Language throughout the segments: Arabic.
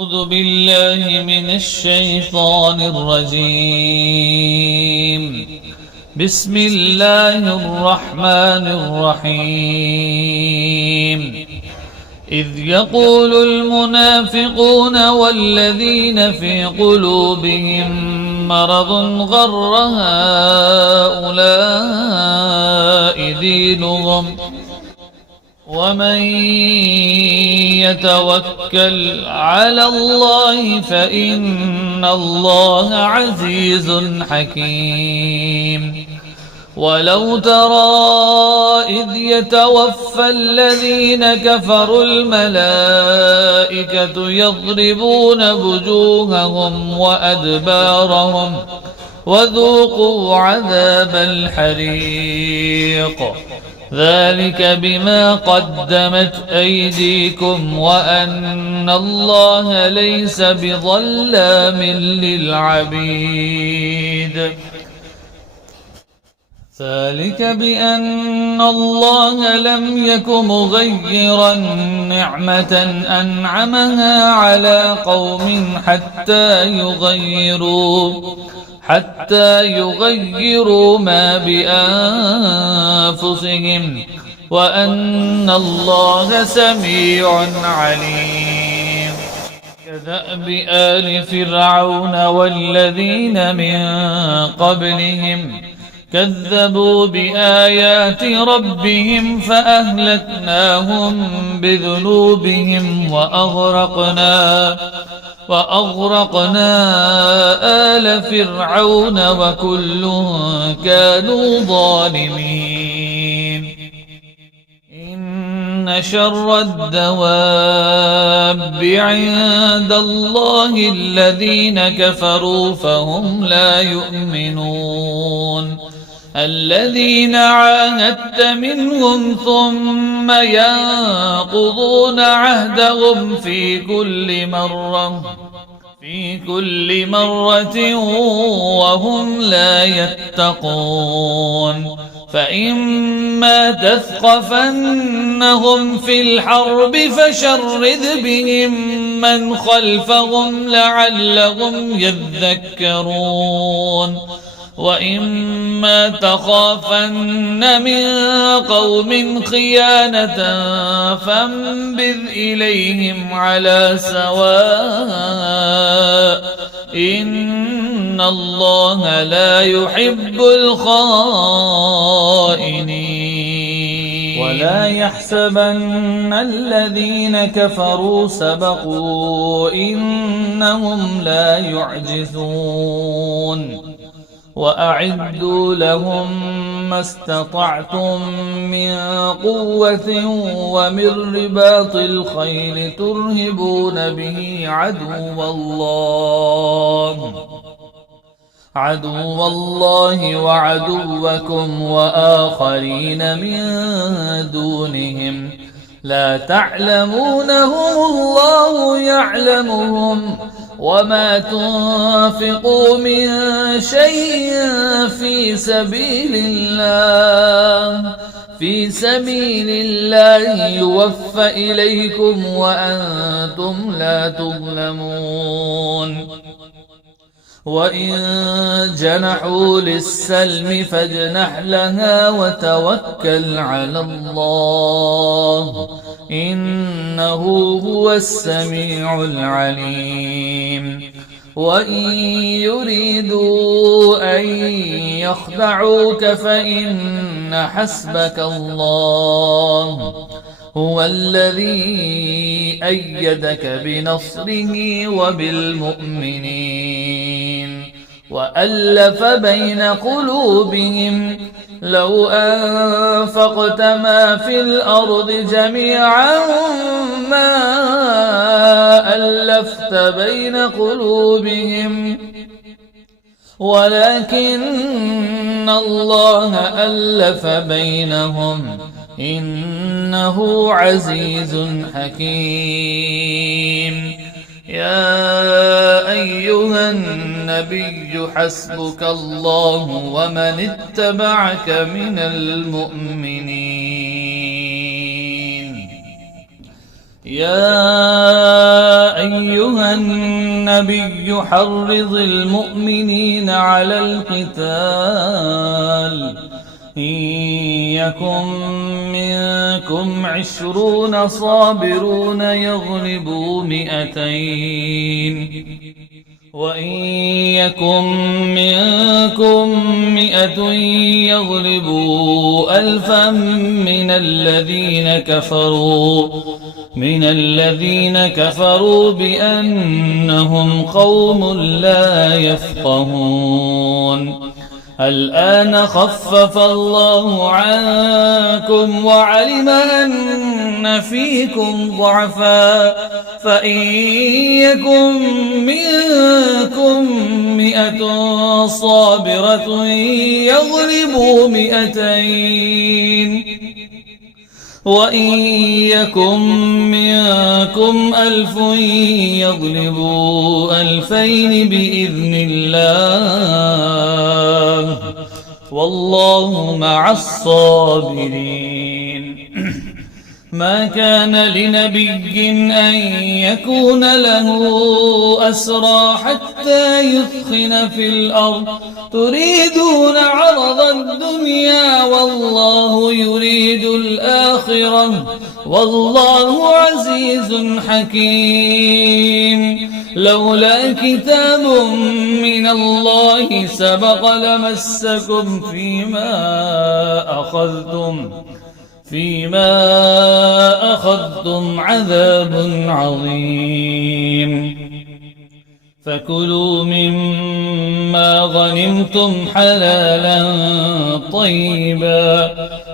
أعوذ بالله من الشيطان الرجيم. بسم الله الرحمن الرحيم. إذ يقول المنافقون والذين في قلوبهم مرض غر هؤلاء دينهم ومن يتوكل على الله فإن الله عزيز حكيم. ولو ترى إذ يتوفى الذين كفروا الملائكة يضربون وجوههم وأدبارهم وذوقوا عذاب الحريق ذلك بما قدمت أيديكم وأن الله ليس بظلام للعبيد. ذلك بأن الله لم يك مغيرا نعمة أنعمها على قوم حتى يغيروا ما بأنفسهم وأن الله سميع عليم. كدأب آل فرعون والذين من قبلهم كذبوا بآيات ربهم فأهلكناهم بذنوبهم وأغرقنا آل فرعون وكل كانوا ظالمين. إن شر الدواب عند الله الذين كفروا فهم لا يؤمنون. الذين عاهدت منهم ثم ينقضون عهدهم في كل مرة وهم لا يتقون. فإما تثقفنهم في الحرب فشرد بهم من خلفهم لعلهم يذكرون. وإما تخافن من قوم خيانة فانبذ إليهم على سواء إن الله لا يحب الخائنين. ولا يحسبن الذين كفروا سبقوا إنهم لا يعجزون. وأعدوا لهم ما استطعتم من قوة ومن رباط الخيل ترهبون به عدو الله وعدوكم وآخرين من دونهم لا تعلمونهم الله يعلمهم. وما تنفقوا من شيء في سبيل الله يوفى إليكم وأنتم لا تظلمون. وإن جنحوا للسلم فاجنح لها وتوكل على الله إنه هو السميع العليم. وإن يريدوا أن يخدعوك فإن حسبك الله هو الذي أيدك بنصره وبالمؤمنين وألف بين قلوبهم لو أنفقت ما في الأرض جميعا ما ألفت بين قلوبهم ولكن الله ألف بينهم إنه عزيز حكيم. يا أيها النبي حسبك الله ومن اتبعك من المؤمنين. يا أيها النبي حرض المؤمنين على القتال إن يكن منكم 20 صابرون يغلبوا 200 وإن يكن منكم 100 يغلبوا 1000 من الذين كفروا بأنهم قوم لا يفقهون. الآن خفف الله عنكم وعلم أن فيكم ضعفا فإن يكن منكم 100 صابرة يغلبوا 200 وإن يكن منكم 1000 يغلبوا 2000 بإذن الله والله مع الصابرين. ما كان لنبي أن يكون له أسرى حتى يثخن في الأرض تريدون عرض الدنيا والله يريد الآخرة والله عزيز حكيم. لولا كتاب من الله سبق لمسكم فيما أخذتم عذاب عظيم. فكلوا مما غنمتم حلالا طيبا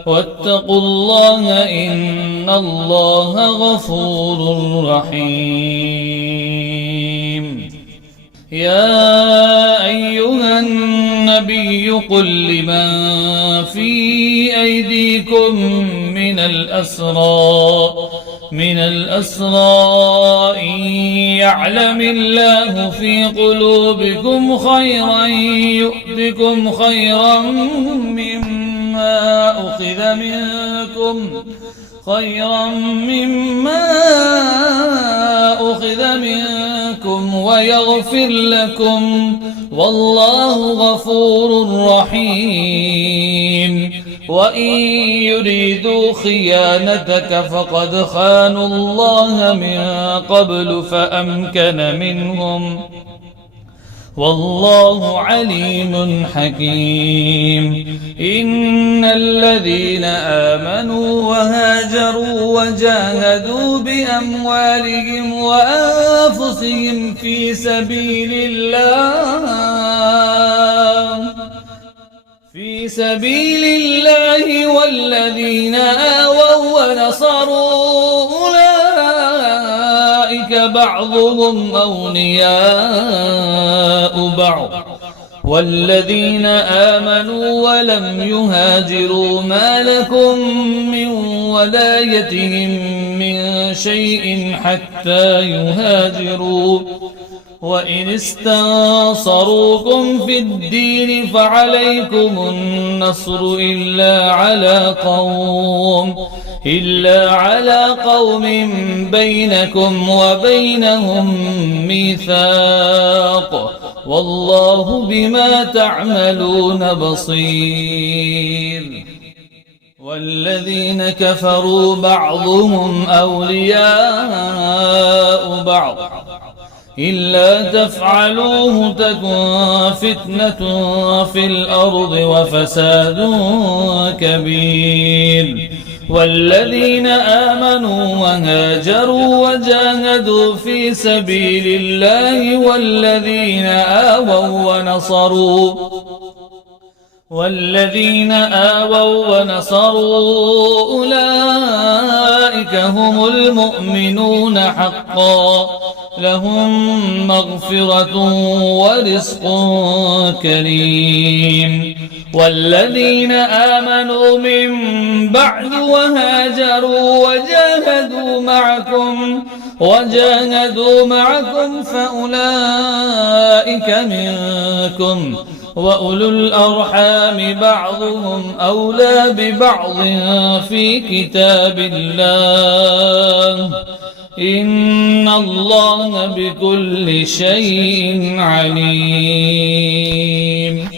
واتقوا الله إن الله غفور رحيم. يا أيها النبي قل لمن في أيديكم من الأسرى إن يعلم الله في قلوبكم خيرا يؤتكم خيرا مما أخذ منكم ويغفر لكم والله غفور رحيم. وإن يريدوا خيانتك فقد خانوا الله من قبل فأمكن منهم والله عليم حكيم. إن الذين آمنوا وهاجروا وجاهدوا بأموالهم وأنفسهم في سبيل الله والذين آووا ونصروا أولئك بعضهم أولياء بعض والذين آمنوا ولم يهاجروا ما لكم من ولايتهم من شيء حتى يهاجروا وإن استنصروكم في الدين فعليكم النصر إلا على قوم بينكم وبينهم ميثاق والله بما تعملون بصير. والذين كفروا بعضهم أولياء بعض إلا تفعلوه تكن فتنة في الأرض وفساد كبير. والذين آمنوا وهاجروا وجاهدوا في سبيل الله والذين آووا ونصروا أولئك هم المؤمنون حقا لهم مغفرة ورزق كريم. والذين آمنوا من بعد وهاجروا وجاهدوا معكم فأولئك منكم وأولو الأرحام بعضهم أولى ببعض في كتاب الله إن الله بكل شيء عليم.